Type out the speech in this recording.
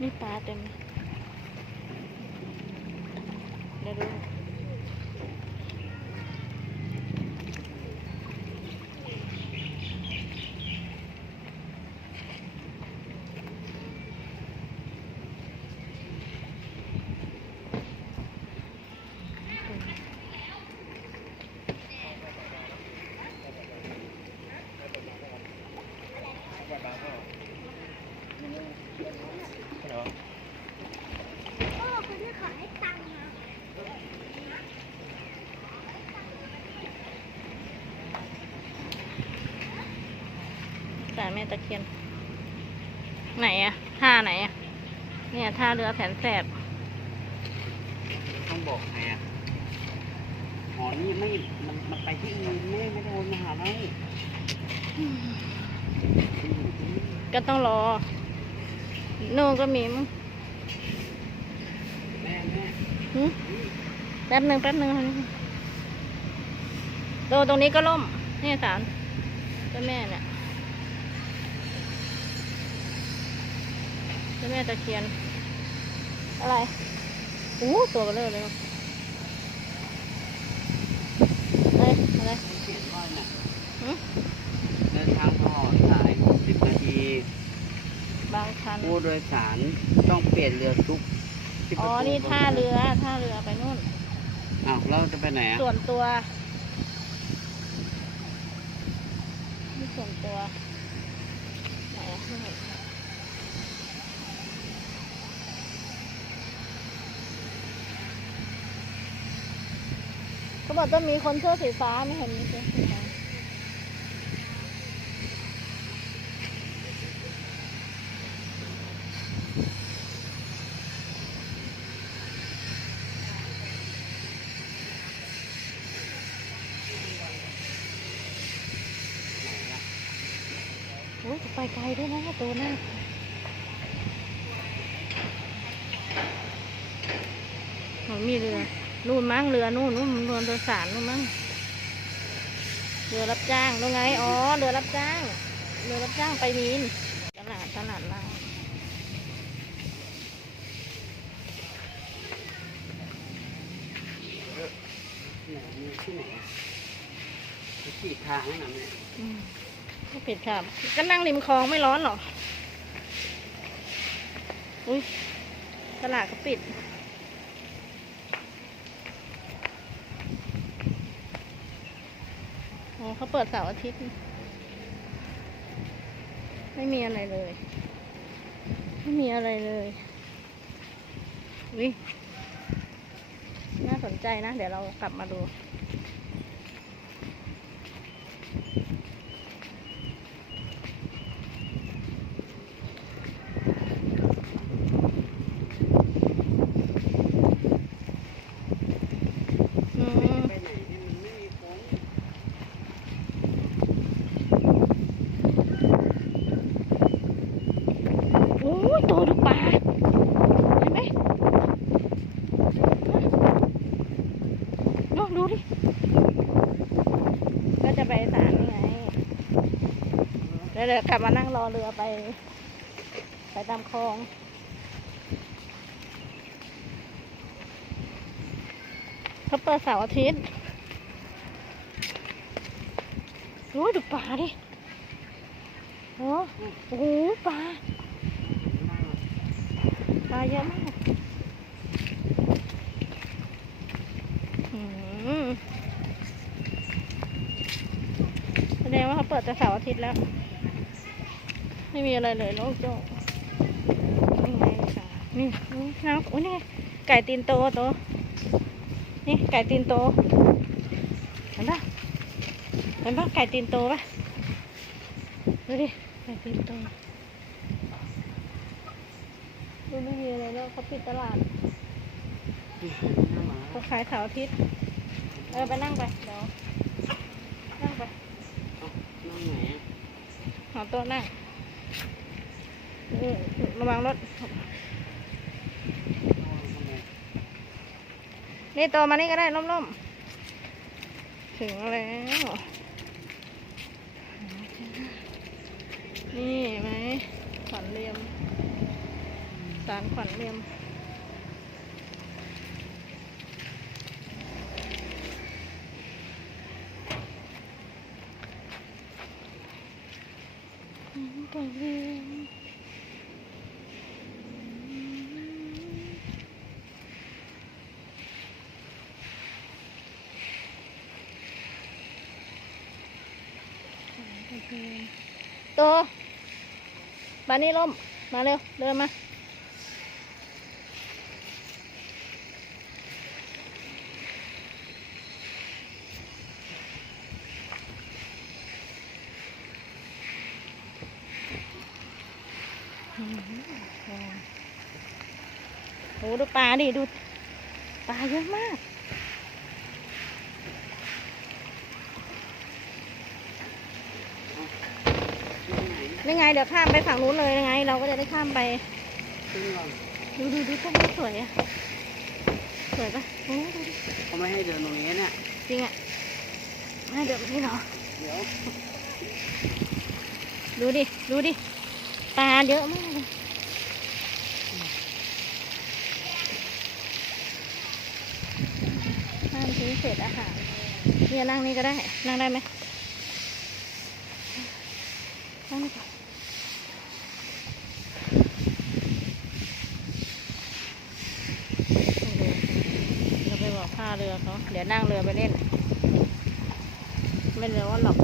มีปลาเต็มเลย ม่ตะเคียน ไหนอะท่าไหนอะเนี่ยท่าเรือแสนแสบต้องบอกไงอะอ๋อนี่ไม่มันมันไปที่อื่นไม่ไม่ได้วนมาหาเราก็ต้องรอนู่นก็มีมั้งแม่แม่หึแป๊บหนึ่งแป๊บหนึ่งโดตรงนี้ก็ล่มนี่สารเจ้าแม่เนี่ย เจ้าแม่ตะเคียน อะไรโอ้ตัวเบลอเลยเฮ้ยอะไรเขียนว่าน่ะหึเดินทางตลอดสาย 60 นาที บางชันผู้โดยสารต้องเปลี่ยนเรือทุกที่อ๋อประตูนี่ท่าเรือท่าเรือไปนู่น อ้าวเราจะไปไหนอะส่วนตัวนี่ส่วนตัวไหนอะไม่เห็นเขา บอกจะมีคนเสื้อสีฟ้าไม่เห็นมีเสื้อสีฟ้าโอ้ยจะไปไกลด้วยนะตัวหน้าหนูมีเรือ นู่นมั้งเรือนู่นนู่นเรือโดยสารนู่นมั้งเรือรับจ้างนู่นไงอ๋อเรือรับจ้างเรือรับจ้างไปมีนตลาดตลาดลาวไหนมีที่ไหนอะไปขี่ทางให้หน่อยแม่อืมก็ปิดครับก็นั่งริมคลองไม่ร้อนหรอกอุ้ยตลาดก็ปิด อ๋อเขาเปิดเสาร์อาทิตย์ ไม่มีอะไรเลย ไม่มีอะไรเลยวิน่าสนใจนะ เดี๋ยวเรากลับมาดู อืม ไปไหนเนี่ยมันไม่มีคน โอ้ยโตดูปลาเห็นไหมเนาะ ดูดิ ก็จะไปศาลนี่ไง เดี๋ยวเดี๋ยวกลับมานั่งรอเรือไป ไปตามคลอง เขาเปิดเสาร์อาทิตย์โอ้ยดูปลาดิโอ้โอ้โหปลาปลาเยอะมากอืมแส ดงว่าเขาเปิดแต่เสาร์อาทิตย์แล้ว ไม่มีอะไรเลยโลกโจ้นี่ไงค่ะนี่นี่น้ำโอ้ยนี่ไงไก่ตีนโตโตนี่ไก่ตีนโตเห็นปะเห็นปะไก่ตีนโตปะดูดิไก่ตีนโตดูไม่มีอะไรแล้วเขาปิดตลาดเขาขายเสาร์อาทิตย์เออไปนั่งไปเดี๋ยวนั่งไปนั่งไหอโต๊ะนั่งระวังรถ นี่โตมานี่ก็ได้ล่มๆ ถึงแล้ว นี่ไหมขวัญเรียม สารขวัญเรียมขวัญเรียมโตบานนี้ล่ม มาเร็ว เดินมาโอ้โหดูปลาดิ ดู ปลาเยอะมาก นไหนนี่ไงเดี๋ยวข้ามไปฝั่งนู้นเลยยังไง เราก็จะได้ข้ามไปขึ้นก่อนดูดูดูต้นนี้สวยอะสวยปะโอ้ดูดิเขาไม่ให้เดินตรงนี้เนี่ย จริงอะไม่เดี๋ยวแบบนี้เหรอ เดี๋ยว ดูดิ ดูดิ ปลาเยอะมากเลยห้ามทิ้งเศษอาหารเนี่ยนั่งนี่ก็ได้ นั่งได้ไหมนั่งนี่ก่อนเราไปบอกท่า เรือเขาเดี๋ยวนั่งเรือไปเล่น ไม่เรือนหรอก